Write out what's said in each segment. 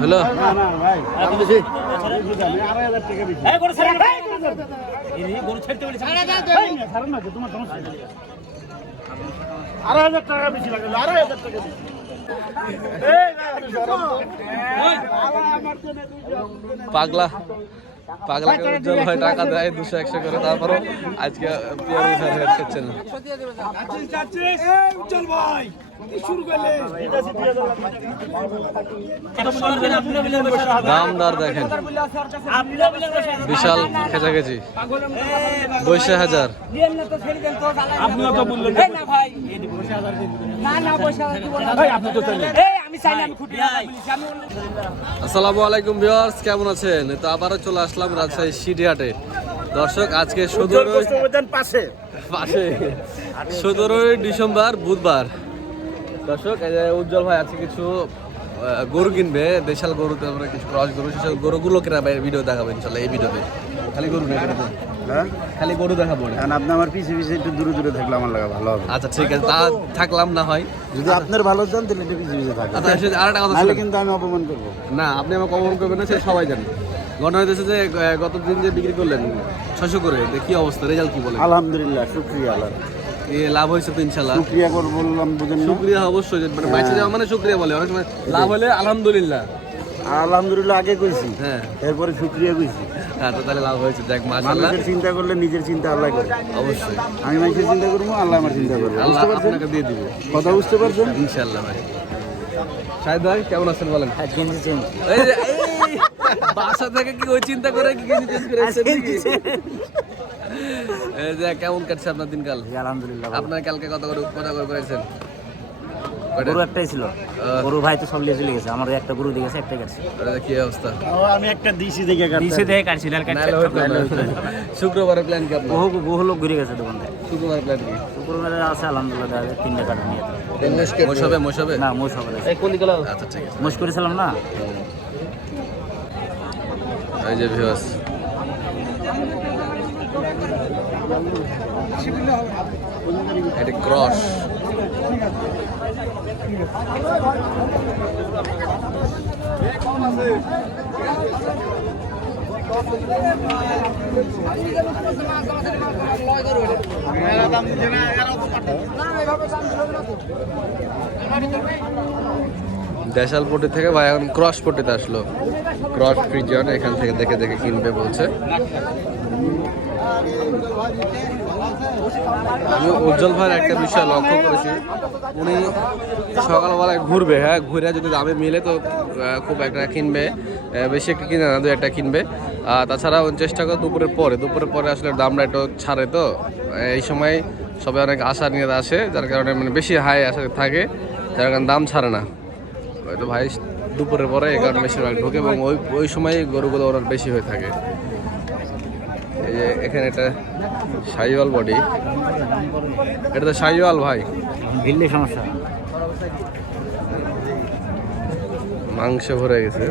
Hello পাগলা পাগলাকে উজ্জ্বল ভাই টাকা দেয় 200-100 করে, তারপরও আজকে হচ্ছে না। দামদার দেখেন, বিশাল খেচাখেচি, 20,000। আসসালামু আলাইকুম ভিউয়ার্স, কেমন আছেন? তো আবারও চলে আসলাম রাজশাহী সিটিহাটে। দর্শক, আজকে 17 ডিসেম্বর বুধবার। দর্শক, উজ্জ্বল ভাই আছে কিছু গরু কিনবে, দেশাল গরু, তারপরে কিছু ক্রস গরু, সেসব গরুগুলো কেনা ভিডিও দেখাবেন ইনশাল্লাহ। এই ভিডিওতে খালি গরু নেই, খালি গরু দেখাবো। আপনি আমার পিছে পিছে একটু দূরে দূরে থাকলে আমার লাগা ভালো হবে। আচ্ছা ঠিক আছে, তা থাকলাম না হয়। যদি আপনার ভালো চান তাহলে একটু পিছে পিছে থাকবেন। আচ্ছা, আরেকটা কথা ছিল, কিন্তু আমি অপমান করবো না। আপনি আমাকে অপমান করবেন না, সেটা সবাই জানে। ঘটনা হয়েছে যে গত দিন যে বিক্রি করলেন 600 করে, কি অবস্থা, রেজাল্ট কি বলেন? আলহামদুলিল্লাহ, শুকরিয়া আল্লাহ। লাভ হয়েছে তো ইনশাল্লাহ? শুকরিয়া করব বললাম, বুঝেন? শুকরিয়া অবশ্যই, মানে বাইচে যাওয়া মানে শুকরিয়া বলে। অনেক সময় লাভ হলে আলহামদুলিল্লাহ, আলহামদুলিল্লাহ আগে কইছি, হ্যাঁ, এরপরে শুকরিয়া কইছি। হ্যাঁ, তো তাহলে লাভ হয়েছে, দেখ মাশাআল্লাহ। মানুষের চিন্তা করলে নিজের চিন্তা আল্লাহ করে, অবশ্যই। আমি মানুষের চিন্তা করব, আল্লাহ আমার চিন্তা করবে। আল্লাহ আপনাকে দিয়ে দিবে, কথা বুঝতে পারছেন? ইনশাআল্লাহ ভাই। শাহিদ ভাই কেমন আছেন বলেন? এই যে বাসা থেকে কি ওই চিন্তা করে কি কিছু চেঞ্জ করে এসেছেন নাকি? এই যে কেমন কাটছে আপনার দিনকাল? আলহামদুলিল্লাহ। আপনার কালকে কত করে করেছেন? গরু একটাই ছিল, গরু ভাই তো সব লিয়ে চলে গেছে। আমার একটা গরু দিয়ে গেছে, একটাই কাটছে। কি অবস্থা? আমি একটা দিছি দেখে কাটছি। শুক্রবারের প্ল্যান কি আপনার? বহু লোক ঘুরে গেছে দোকান থেকে। শুক্রবারের প্ল্যান কি? শুক্রবারে আছে আলহামদুলিল্লাহ, 3টা কাটা নিয়ে। মোশাবে না, মোশাবে আচ্ছা ঠিক আছে, মোশ করেছিলাম না। এই যে ভিউয়ার্স, এটা ক্রস। দেশাল পট্টি থেকে ভাই এখন ক্রস পট্টিতে আসলো, ক্রস ফ্রিজিয়ন। এখান থেকে দেখে দেখে কিনবে বলছে। আমি উজ্জ্বল ভাইয়ের একটা বিষয় লক্ষ্য করেছি, উনি সকালবেলায় ঘুরবে, হ্যাঁ, ঘুরে যদি দামে মিলে তো খুব একটা কিনবে, বেশি একটা কিনে না, 2-1টা কিনবে। তাছাড়া চেষ্টা করে দুপুরের পরে আসলে দামটা একটু ছাড়ে, তো এই সময় সবাই অনেক আশা নিয়ে আসে, যার কারণে মানে বেশি হাই আশা থাকে, যার কারণে দাম ছাড়ে না। হয়তো ভাই দুপুরের পরে এই কারণে বেশিরভাগ ঢোকে, এবং ওই সময় গরুগুলো ওনার বেশি হয়ে থাকে। এই যে এখানে একটা শাহিওয়াল বডি, এটা তো শাহিওয়াল ভাই, ভিল্লি সমস্যা, মাংস ভরে গেছে।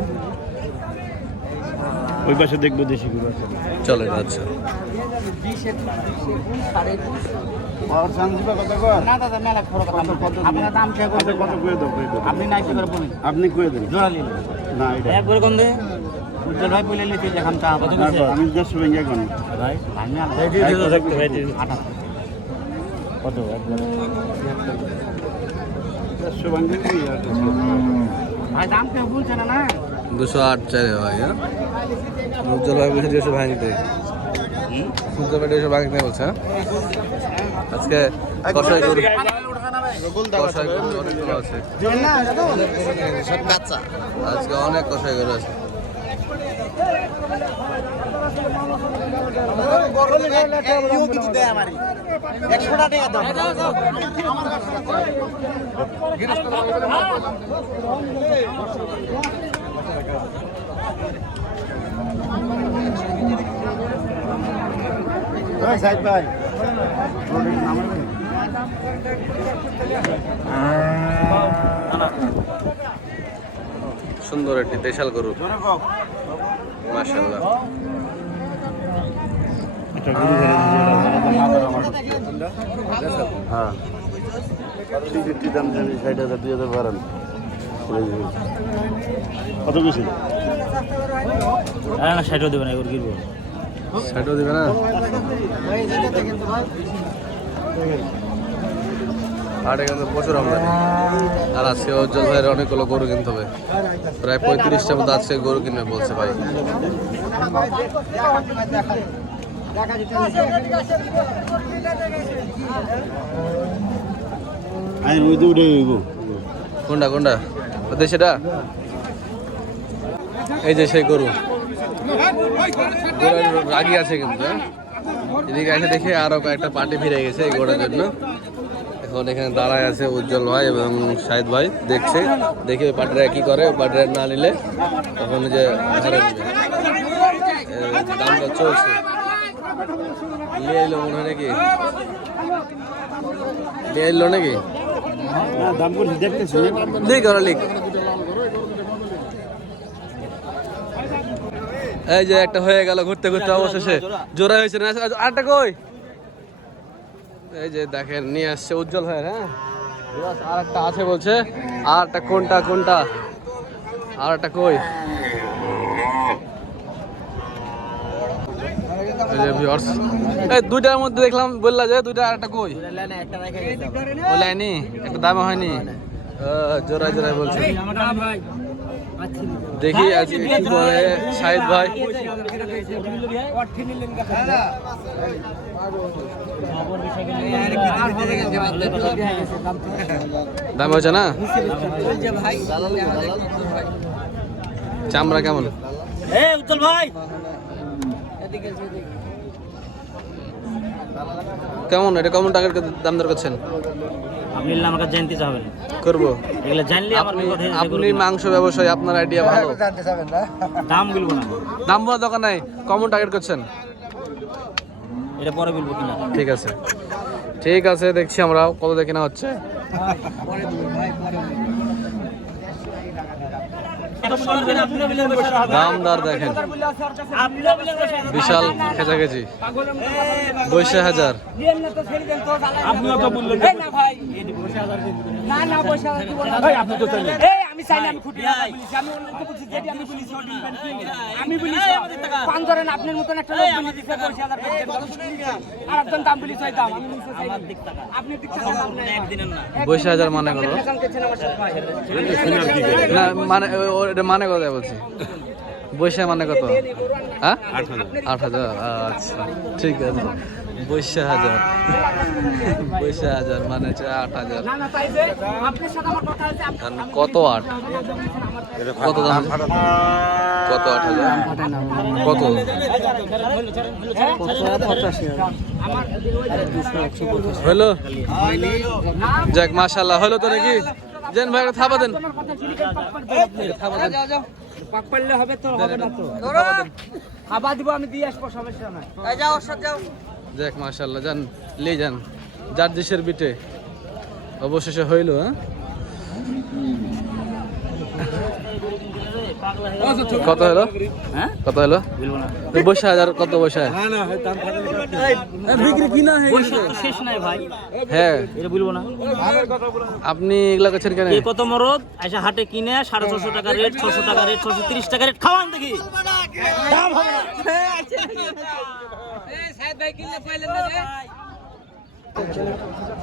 ওই পাশে দেখবো দেশি গরু আছে, চলে। আচ্ছা আপনি কয়ে দেন না, একবার কোন দে উজ্জ্বল ভাই বলে নিতে দেখাম তা আমি 10 ভেঙে কোন ভাই আমি দেখতে ভাই কত একবার 10 ভেঙে কি ভাই দাম কে বলছ না? 208 চাই ভাই। হ্যাঁ, উজ্জ্বল ভাই বলে 200 ভাঙতে, উজ্জ্বল ভাই 200 ভাঙতে বলছে। আজকে কষাই গরু, কষাই গরু অনেকগুলো আছে, আজকে অনেক কষাই গরু আছে। ভাই সুন্দর একটি দেশাল গরু, মাশাআল্লাহ। হ্যাঁ, 350 দাম জানি, 60,000 2000 বাড়ান। কত বেশি? না 60 দেবে না, এবার কিনবো 60 দিবে না। হাটে কিন্তু প্রচুর আমদানি, আর আজকে উজ্জ্বল ভাইয়ের অনেকগুলো গরু কিনতে হবে, প্রায় 35টার মতো আজকে গরু কিনবে বলছে ভাই। কোনটা কোনটা ওদের সেটা? এই যে সেই গরু রাগি আছে কিন্তু, এদিকে এসে দেখে আরো কয়েকটা পার্টি ফিরে গেছে এই গরুর জন্য। এখন এখানে দাঁড়ায় আছে উজ্জ্বল ভাই এবং শাহিদ ভাই, দেখছে, দেখে পার্টিরা কি করে, পার্টিরা না নিলে তখন যে ধরে নেবে। দামটা চলছে, নিয়ে এলো মনে হয় নাকি, নিয়ে এলো নাকি লিখ ওরা লিখ। এই যে একটা হয়ে গেল ঘুরতে ঘুরতে, অবশেষে জোড়া হয়েছে না। আরেকটা কই? এই যে দেখেন নিয়ে আসছে উজ্জ্বল ভাই। হ্যাঁ আর একটা আছে বলছে, আর একটা কোনটা কোনটা, আর একটা কই? এই দুইটার মধ্যে দেখলাম বললা যে দুইটা, আর একটা কই? বলেনি, একটা দামে হয়নি, জোড়ায় জোড়ায় বলছে। দেখি আজকে কি করে শাহিদ ভাই। দাম হয়েছে না? চামড়া কেমন? উজ্জ্বল ভাই কেমন এটা, কেমন টাকার দাম দর করছেন? আপনি আমাকে জানতে চাবেন করবো, এগুলা জানলে আমার আপনি মাংস ব্যবসায়ী, আপনার আইডিয়া ভালো। দাম বলবো না, দাম বলার দরকার নাই, কমন টার্গেট করছেন এটা পরে বলবো কিনা। ঠিক আছে ঠিক আছে, দেখছি আমরা কত দেখে না হচ্ছে। দাম দর দেখেন, বিশাল খেচাখেচি, 52,000। আপনার মতন একটা লোক বলে দিচ্ছে 50,000 আর একজন দাম বলি চাই দাম, আপনি দিক থেকে 52,000 মানে কত? না মানে ওটা মানে কত বলছি, 52 মানে কত? হ্যাঁ 8,000। আচ্ছা ঠিক আছে, 52,000 52,000 মানে 8,000। কত 8? কত দাম? কত 8,000? কত? হলো যাক, মাশাআল্লাহ হলো তো নাকি? জেন ভাই থাবা দেন, থাবা দেন, পাক পারলে হবে তো, হবে না তো খাবার দিব, আমি দিয়ে আসবো, সমস্যা নাই। যাও যাও, যাক মাশাআল্লাহ, যান লে যান, যার দেশের বিটে অবশেষে হইল। হ্যাঁ কত হলো? কত হলো? 52,000 কত বসে? বিক্রি কিনা শেষ নাই ভাই। হ্যাঁ এটা বলবো না, আপনি এগুলা করছেন কেন? এই কত মরদ আইসা হাটে কিনে 650 টাকা রেট, 600 টাকা রেট, 630 টাকা রেট, খাওয়ান দেখি দাম হবে না।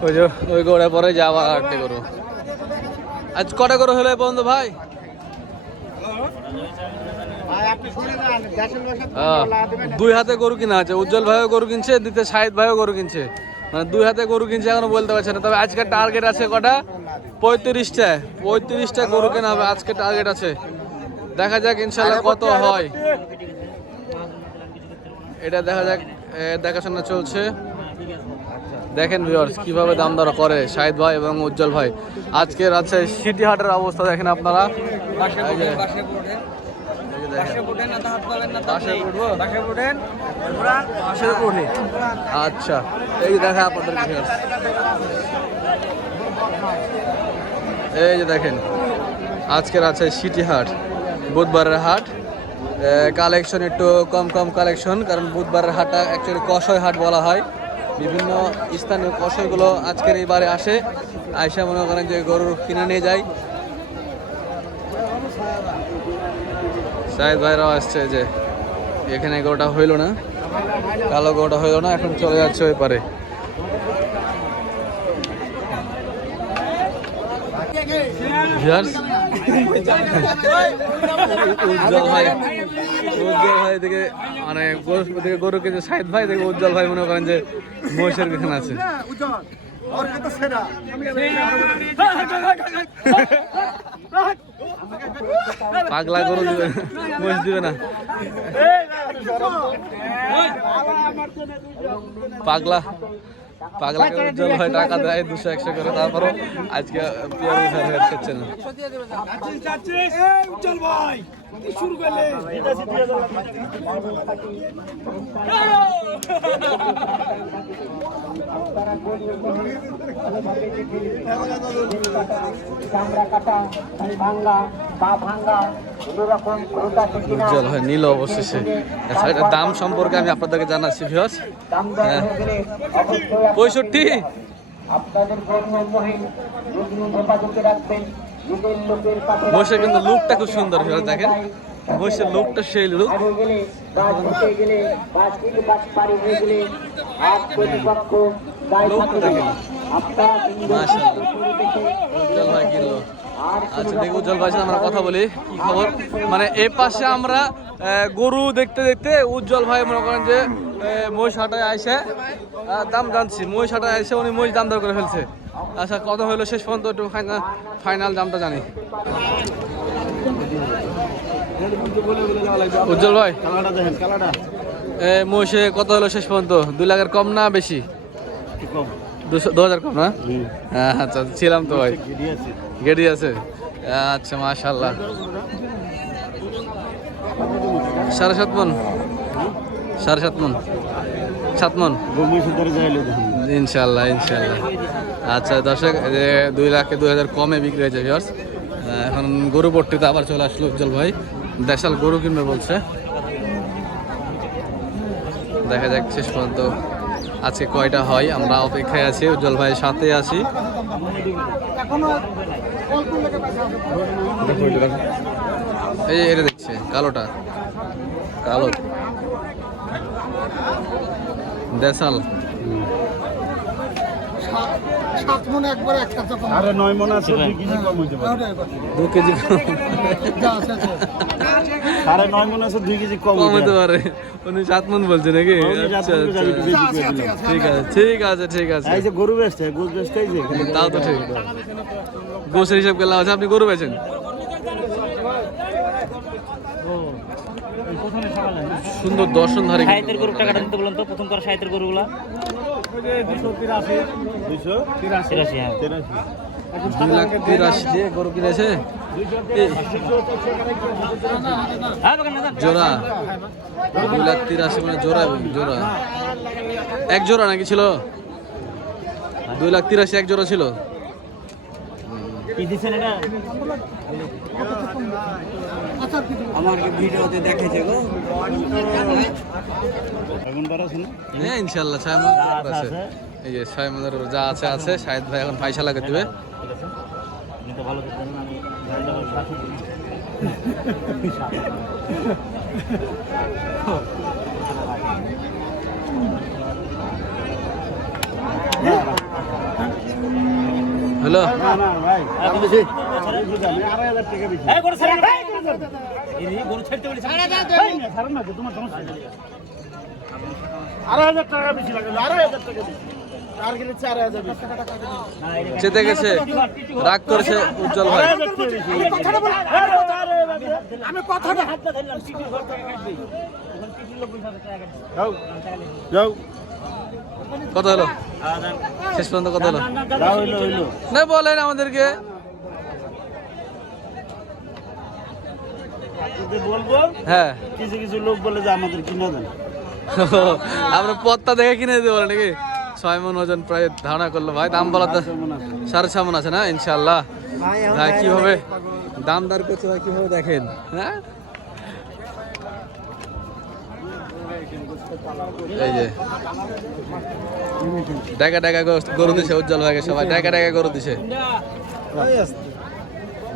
ওই যে ওই গোড়া পরে যাওয়া আটটে করো। আজ কটা করে হলো বন্ধু ভাই? দুই হাতে গরু কিনা আছে, উজ্জ্বল ভাইও গরু কিনছে, দিতে শাহিদ ভাইও গরু কিনছে, মানে দুই হাতে গরু কিনছে, এখনো বলতে পারছে না। তবে আজকের টার্গেট আছে কটা? 35টা গরু কেনা হবে আজকে, টার্গেট আছে। দেখা যাক ইনশাল্লাহ কত হয়, এটা দেখা যাক, দেখাশোনা চলছে। দেখেন ভিউয়ার্স কিভাবে দাম দর করে শাহিদ ভাই এবং উজ্জ্বল ভাই। আজকে রাজশাহী সিটি হাটের অবস্থা দেখেন আপনারা। আচ্ছা এই যে দেখা আপনাদের, এই যে দেখেন আজকে রাজশাহী সিটি হাট, বুধবারের হাট। কালেকশন একটু কম কালেকশন, কারণ বুধবারের হাটটা অ্যাকচুয়ালি কষাই হাট বলা হয়। বিভিন্ন স্থানীয় কষাইগুলো আজকের এইবারে আসে, আইসা মনে করেন যে গরু কিনে নিয়ে যায়। সাহেদ ভাইরাও আসছে যে এখানে গরুটা হইলো না, কালো গরুটা হইলো না, এখন চলে যাচ্ছে ওই পারে। ভিউয়ার্স, উজ্জ্বল ভাই থেকে মানে গরু কিন্তু সাহেদ ভাই থেকে উজ্জ্বল ভাই মনে করেন যে মহিষের এখানে আছে। পাগলা গরু দিবে, মহিষ দিবে না। পাগলা পাগলাকে উজ্জ্বল ভাই টাকা দেয় 200-100 করে, তারপরও আজকে পিয়ার খেচ্ছে না। উজ্জ্বল ভাই কি শুরু করলে উজ্জ্বল ভাই নিল অবশেষে। এটার দাম সম্পর্কে আমি আপনাদেরকে জানাচ্ছি ভিউয়ার্স। 65। মহিষের কিন্তু লুকটা খুব সুন্দর ভিউয়ার্স, দেখেন মহিষের লুকটা সেই লুক। উজ্জ্বল ভাই কিনলো। আচ্ছা দেখি উজ্জ্বল ভাই আমরা কথা বলি, কি খবর। মানে এই পাশে আমরা গরু দেখতে দেখতে উজ্জ্বল ভাই মনে করেন যে মহিষ হাটায় আইসে দাম জানছি, মহিষ হাটায় আইসে উনি মহিষ দাম দর করে ফেলছে। আচ্ছা কত হলো শেষ পর্যন্ত একটু ফাইনাল দামটা জানি। উজ্জ্বল ভাই মহিষে কত হলো শেষ পর্যন্ত? 2 লাখের কম না বেশি? 2000 কম না? আচ্ছা ছিলাম তো ভাই, গেডি আছে। আচ্ছা মাশাআল্লাহ। 7.5 মন, 7.5 মন, 7 মন ইনশাল্লাহ ইনশাল্লাহ। আচ্ছা দর্শক, 2 লাখে 2000 কমে বিক্রি হয়েছে ভিউয়ার্স। এখন গরু পট্টিতে আবার চলে আসলো উজ্জ্বল ভাই, দেশাল গরু কিনবে বলছে। দেখা যাক শেষ পর্যন্ত আজকে কয়টা হয়, আমরা অপেক্ষায় আছি, উজ্জ্বল ভাইয়ের সাথে আছি। এই এটা দেখছে কালোটা, কালো দেশাল। 7 মন একবারে একটা কম। আরে 9 মন আছে, 2 কেজি কম হইতে পারে। 2 কেজি কম। 9.5 মন আছে, 2 কেজি কম হতে পারে। উনি 7 মন বলছে নাকি? আচ্ছা ঠিক আছে ঠিক আছে ঠিক আছে। এই যে গরু বেচতে, গোশ বেচতে এই যে তাও তো ঠিক, গোশের হিসাব করলাম। আছে আপনি গরু বেচেন? সুন্দর দর্শনধারী সাহিত্যের গরু টাকাটা দিতে বলেন তো, প্রথম করে সাহিত্যের গরুগুলা 283 হ্যাঁ 2,83,000 দিয়ে গরু কিনেছে জোড়া। 2,83,000 মানে জোড়া, জোড়া এক জোড়া নাকি ছিল? 2,83,000 এক জোড়া ছিল। কি দিছেন এটা? আমাকে ভিডিওতে দেখেছে গো। এখন বার আছে না? হ্যাঁ ইনশাআল্লাহ 6 মাস আছে। এই যে 6 মাসের যা আছে আছে। শাহেদ ভাই এখন ফাইসালা করে দিবে। আপনি তো ভালো করতেন, আমি হ্যালো না না ভাই, আমি বেশি 2,500 টাকা বেশি। এই গরু ছেড়ে দাও, এই গরু ছাড়তে বলেছি। ছাড়েন না, তোমার সমস্যা নেই। 2,500 টাকা বেশি লাগে, 2,500 টাকা বেশি। আর গেলে 4,000 বেশি। চেতে গেছে, রাগ করেছে উজ্জ্বল ভাই। কথাটা বল। আমি কথাটা হাতটা ধরলাম, টিটির ঘর থেকে কাটবি। ওখানে টিটির লোক বসে আছে, টাকা কাটবি। যাও যাও কত হলো শেষ পর্যন্ত? কত হলো যাও, হইলো হইলো। না বলেন আমাদেরকে। যদি বলবো, হ্যাঁ কিছু কিছু লোক বলে যে আমাদের কিনা দেন। আমরা পত্তা দেখে কিনে দিতে বলে নাকি? 6 মন ওজন প্রায় ধারণা করলো ভাই। দাম বলা তো 6.5 মন আছে না? ইনশাআল্লাহ ভাই কিভাবে দাম দর করছে ভাই, কিভাবে দেখেন। হ্যাঁ এই যে ডাকা ডাকা গরু দিছে উজ্জ্বল ভাইকে, সবাই ডাকা ডাকা গরু দিছে।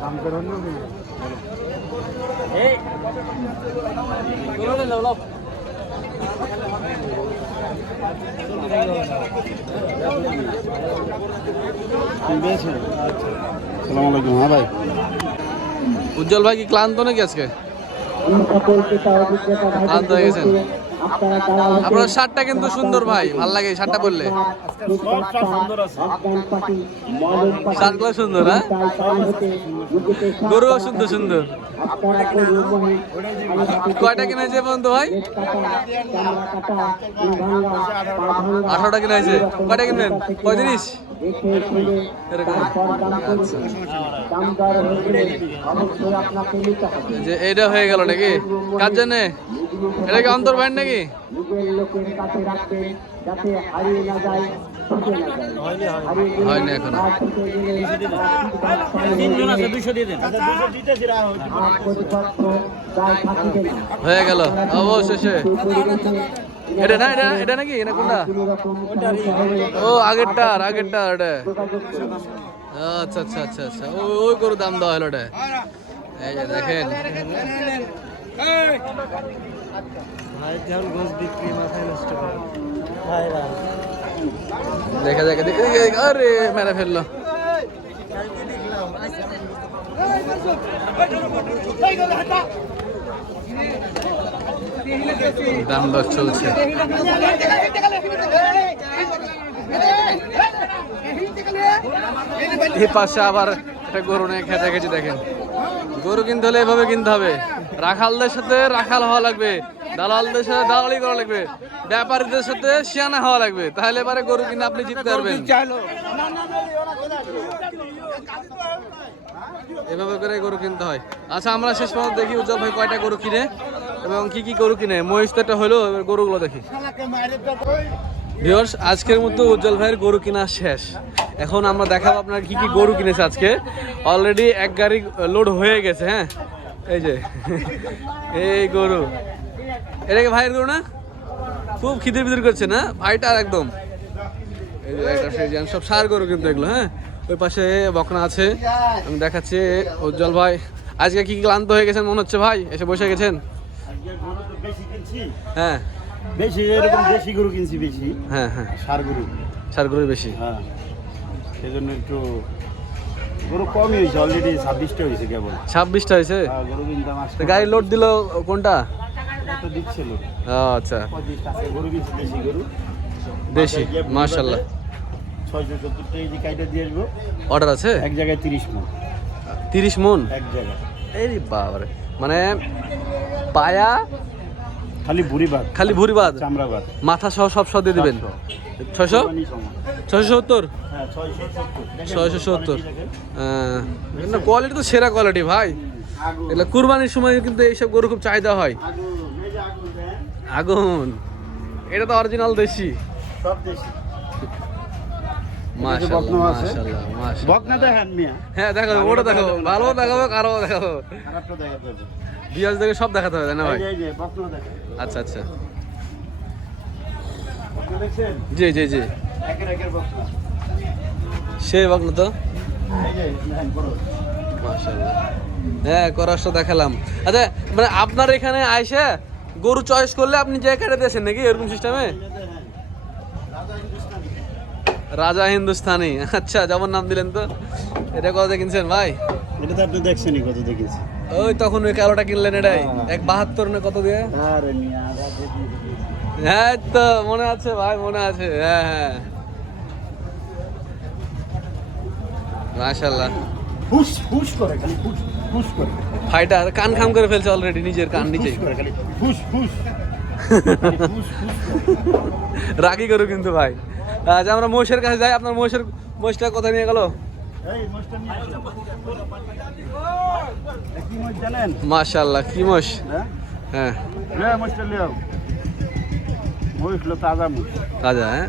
দাম করে হলো এই গরু লো আসসালামু আলাইকুম। হ্যাঁ ভাই, উজ্জ্বল ভাই কি ক্লান্ত নাকি আজকে? ক্লান্ত হয়ে গেছেন? আপনার শার্টটা কিন্তু সুন্দর ভাই, ভাল লাগে শার্টটা পরলে। সব সুন্দর আছে। শার্টগুলো সুন্দর, হ্যাঁ? গরুও সুন্দর সুন্দর। কয়টা কিনা হয়েছে বন্ধু ভাই? 18টা কিনা হয়েছে। কয়টা কিনবেন? 35? এরকম। আচ্ছা। যে এটা হয়ে গেল নাকি? কার জন্য? এটা কি অন্তর ব্যান্ড নাকি? হয়নি এখনো। 3 জন আছে 200 দিয়ে দেন। হয়ে গেল অবশেষে। এটা না, এটা নাকি? এটা কোনটা? ও আগেরটা এটা। আচ্ছা আচ্ছা আচ্ছা আচ্ছা, ওই গরুর দাম দেওয়া হলো এটা। এই যে দেখেন, দেখা দেখে আরে মেরে ফেললো। দাম দর চলছে। এই পাশে আবার একটা গরু নিয়ে খেতে দেখেন। গরু কিনতে হলে এভাবে কিনতে হবে। রাখালদের সাথে রাখাল হওয়া লাগবে, দালালদের সাথে দালালি করা লাগবে, ব্যাপারীদের সাথে শিয়ানা হওয়া লাগবে, তাহলে এবারে গরু কিনে আপনি জিততে পারবেন। এভাবে করে গরু কিনতে হয়। আচ্ছা, আমরা শেষ পর্যন্ত দেখি উজ্জ্বল ভাই কয়টা গরু কিনে এবং কি কি গরু কিনে। মহিষ তো একটা হলো, এবার গরুগুলো দেখি। ভিউয়ার্স, আজকের মতো উজ্জ্বল ভাইয়ের গরু কিনা শেষ। এখন আমরা দেখাবো আপনার কি কি গরু কিনেছে আজকে। অলরেডি এক গাড়ি লোড হয়ে গেছে। হ্যাঁ, এই যে এই গরু, এটা কি ভাইয়ের গরু না? খুব খিদির বিদির করছে না ভাইটা একদম। এই যে একটা ফ্রিজিয়ান, সব সার গরু কিন্তু এগুলো। হ্যাঁ, ওই পাশে বকনা আছে, আমি দেখাচ্ছি। উজ্জ্বল ভাই আজকে কি ক্লান্ত হয়ে গেছেন মনে হচ্ছে ভাই, এসে বসে গেছেন। হ্যাঁ বেশি এরকম দেশি গরু কিনছি বেশি। হ্যাঁ হ্যাঁ, সার গরু বেশি। হ্যাঁ, সেই জন্য একটু গরু কমই হয়েছে। অলরেডি 26টা হয়েছে কেবল। 26টা হয়েছে? গরু কিনতাম তো গাড়ি লোড দিল কোনটা? তো দিচ্ছিল। আচ্ছা, 25টা গরু কিনছি, দেশি গরু। দেশি, মাশাআল্লাহ। 670 কেজি কাইটা দিয়ে আসবো। অর্ডার আছে? এক জায়গায় 30 মণ। 30 মণ এক জায়গায়। এই বাবারে, মানে পায়া খালি ভুড়ি বাদ, খালি ভুড়ি বাদ, চামড়া বাদ, মাথা সহ সব দিয়ে দিবেন। 670? হ্যাঁ, 670। কোয়ালিটি তো সেরা কোয়ালিটি ভাই। এগুলো কুরবানির সময় কিন্তু এইসব গরু খুব চাহিদা হয়। আগুন, এটা তো অরিজিনাল দেশি। সব দেশি। মাশাআল্লাহ মাশাআল্লাহ মাশাআল্লাহ। বকনা দেখেন মিয়া। হ্যাঁ দেখাবো, ওটা দেখাবো, ভালো দেখাবো, কারো দেখাবো, খারাপটা দেখাতে হবে। বিয়াজ দেখে সব দেখাতে হবে, তাই না ভাই? এই যে বকনা দেখেন। আচ্ছা আচ্ছা, বকনা দেখছেন? জি জি জি, একের বকনা। সে বকনা তো এই যে দেখেন বড়। মাশাআল্লাহ। হ্যাঁ, করাসটা দেখালাম। আচ্ছা, মানে আপনার এখানে আইসে গরু চয়েস করলে আপনি যে কেটে দিয়েছেন নাকি এরকম সিস্টেমে? রাজা হিন্দুস্তানি। আচ্ছা, যেমন নাম দিলেন তো। এটা কত কিনছেন ভাই? এটা তো আপনি দেখছেনই কত দেখেছি। ওই তখন ওই কালোটা কিনলেন, এটাই 172 না কত দিয়ে? আরে মিয়া, হ্যাঁ তো মনে আছে ভাই, মনে আছে। হ্যাঁ হ্যাঁ, মাশাআল্লাহ। ফুস ফুস করে, খালি ফুস ফুস করে। ফাইটার কান খাম করে ফেলছে অলরেডি, নিজের কান নিচে। ফুস করে, খালি ফুস ফুস। ফুস ফুস করে। রাগি গরু কিন্তু ভাই। আচ্ছা, আমরা মহিষের কাছে যাই। আপনার মহিষটা কোথায় নিয়ে গেল? এই মোষটা নিয়ে আসো। কি মোষ জানেন? মাশাআল্লাহ, কি মোষ। হ্যাঁ, হ্যাঁ, লে মোষটা লিও। মোষ লো তাজা মোষ। তাজা। হ্যাঁ,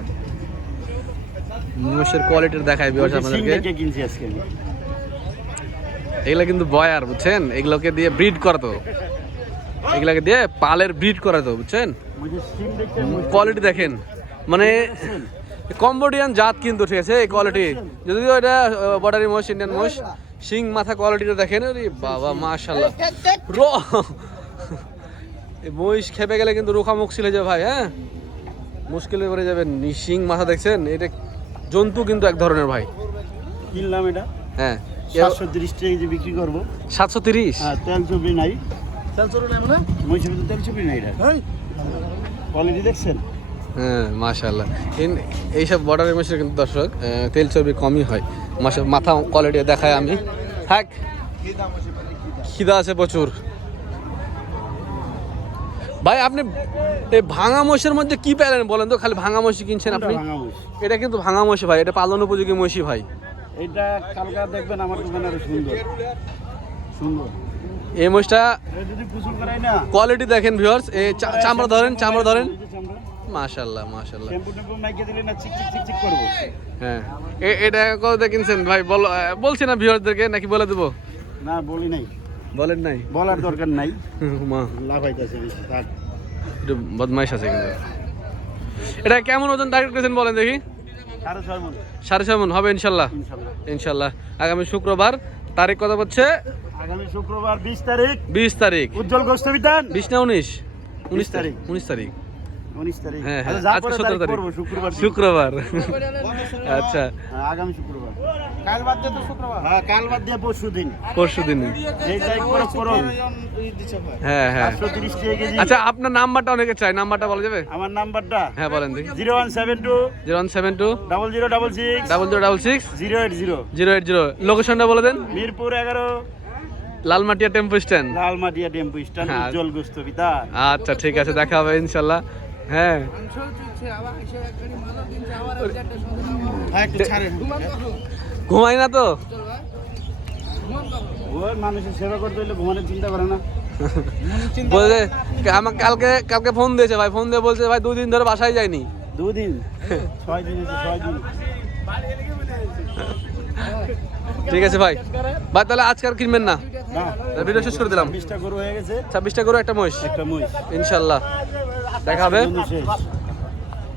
মোষের কোয়ালিটির দেখাই বিয়ার্স আপনাদেরকে। সিংকে কিনছি আজকে আমি। এগুলা কিন্তু বয়ার, বুঝছেন? এগুলোকে দিয়ে ব্রিড করাতো, এগুলাকে দিয়ে পালের ব্রিড করাতো, বুঝছেন? মুঝে সিং দেখতে কোয়ালিটি দেখেন, মানে কম্বোডিয়ান জাত কিন্তু, ঠিক আছে? এই কোয়ালিটি যদিও এটা বর্ডারি মোষ, ইন্ডিয়ান মোষ, শিং মাথা কোয়ালিটিটা দেখেন, আরে বাবা মাশাআল্লাহ। এই মহিষ খেপে গেলে কিন্তু রোখা মুশকিল হয়ে যাবে ভাই, হ্যাঁ মুশকিলে পড়ে যাবেন। শিং মাথা দেখছেন, এটা জন্তু কিন্তু এক ধরনের ভাই। কিনলাম এটা হ্যাঁ 730 টাকা কেজি বিক্রি করবো। 730। হ্যাঁ তেল চুপড়ি নাই, মহিষের ভিতরে তেল চুপড়ি নাই, এটা কোয়ালিটি দেখছেন? হ্যাঁ মাশাআল্লাহ। এইসব বর্ডারের মহিষের কিন্তু দর্শক তেল চর্বি কমই হয়। মাথা কোয়ালিটি দেখায় আমি, থাক খিদা আছে প্রচুর। ভাই আপনি এই ভাঙা মহিষের মধ্যে কি পেলেন বলেন তো? খালি ভাঙা মহিষ কিনছেন আপনি? ভাঙা মহিষ, এটা কিন্তু ভাঙা মহিষ ভাই, এটা পালন উপযোগী মহিষী ভাই। এটা কালকা দেখবেন আমার দোকানে আরো সুন্দর সুন্দর। এই মহিষটা এটা যদি কুসুম করাই না, কোয়ালিটি দেখেন ভিউয়ার্স, এই চামড়া ধরেন, চামড়া ধরেন, এই যে চামড়া, মাশাআল্লাহ মাশাআল্লাহ। শ্যাম্পু ট্যাম্পু মাইকে দিলে না চিক চিক চিক চিক করবো। হ্যাঁ এটা কত কিনছেন ভাই? বলছি না ভিউয়ার্সদেরকে, নাকি বলে দেবো? না বলি নাই, বলেন নাই? বলার দরকার নাই, মা লাভ হইতাছে বেশি। থাক, একটু বদমাইশ আছে কিন্তু। এটা কেমন ওজন টার্গেট করেছেন বলেন দেখি? 6.5 মণ 6.5 মণ হবে ইনশাল্লাহ। ইনশাআল্লাহ। ইনশাল্লাহ আগামী শুক্রবার, তারিখ কত হচ্ছে? আগামী শুক্রবার 20 তারিখ। 20 তারিখ। উজ্জ্বল গোষ্ঠ বিধান 20 না 19? 19 তারিখ। 19 তারিখ। 19 তারিখ। হ্যাঁ হ্যাঁ, আচ্ছা, যা আজকে পরে 17 তারিখ তারিখ, করবো, শুক্রবার দিন। শুক্রবার। আচ্ছা হ্যাঁ, আগামী শুক্রবার। কাল বাদ দিয়ে তো শুক্রবার। হ্যাঁ কাল বাদ দিয়ে পরশু দিন। পরশু দিন। এই তারিখ করে করুন। হ্যাঁ হ্যাঁ। 730 টাকা কেজি। আচ্ছা আপনার নাম্বারটা অনেকে চাই, নাম্বারটা বলা যাবে? আমার নাম্বারটা হ্যাঁ বলেন দেখি। 0172 0172 0066 0066 080। 080। লোকেশনটা বলে দেন। Mirpur 11 Lalmatia tempo stand. Lalmatia tempo stand, হ্যাঁ। উজ্জ্বল গোষ্ঠ বিধান। আচ্ছা ঠিক আছে, দেখা হবে ইনশাল্লাহ। হ্যাঁ হ্যাঁ একটু ছাড়েন। ঘুমাই না তো? ওই মানুষের সেবা করতে হলে ঘুমানোর চিন্তা করে না। বলছে আমাকে কালকে ফোন দিয়েছে ভাই, ফোন দিয়ে বলছে ভাই 2 দিন ধরে বাসায় যায়নি। 2 দিন 6 দিন হচ্ছে, 6 দিন। ঠিক আছে ভাই, ভাই তাহলে আজকে আর কিনবেন না, না ভিডিও শেষ করে দিলাম। 20টা গরু হয়ে গেছে, 26টা করে একটা মহিষ একটা মহিষ। ইনশাল্লাহ দেখা হবে। শেষ।